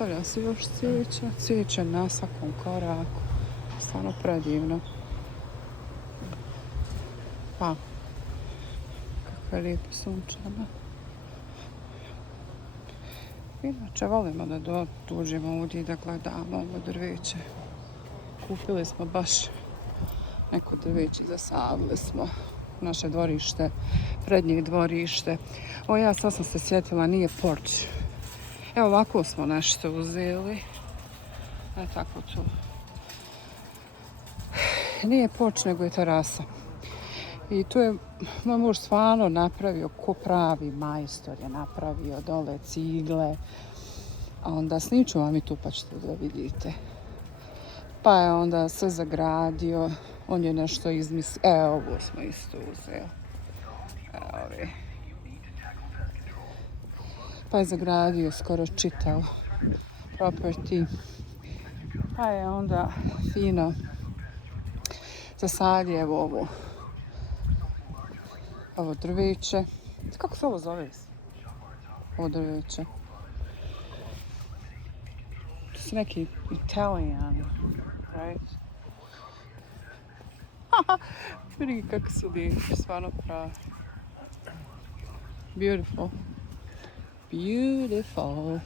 Postavlja se još cvijeća, cvijeća na svakom koraku. Stvarno predivno. Pa, kako je lijepo sunčano. Inače, volimo da dođemo ovdje i da gledamo ovo drveće. Kupili smo baš neko drveće, zasadili smo naše dvorište, prednje dvorište. O, ja sad sam se sjetila, nije porč. Evo ovako smo nešto uzeli. Tako tu. Nije porč, nego je terasa. I tu je moj muž stvarno napravio, ko pravi majstor je napravio dole cigle. A onda snimit ću vam i tu pa ćete da vidite. Pa je onda sve zagradio. On je nešto izmislio. Evo, ovo smo isto uzeli. Evo vi. Pa je zagradio skoro čitav property. Pa je onda fino zasadio evo ovo drveće. Kako se ovo zove? Ovo drveće. To su neki Italijani, right? Vidi kako su lijepi, stvarno pravi. Beautiful. Beautiful.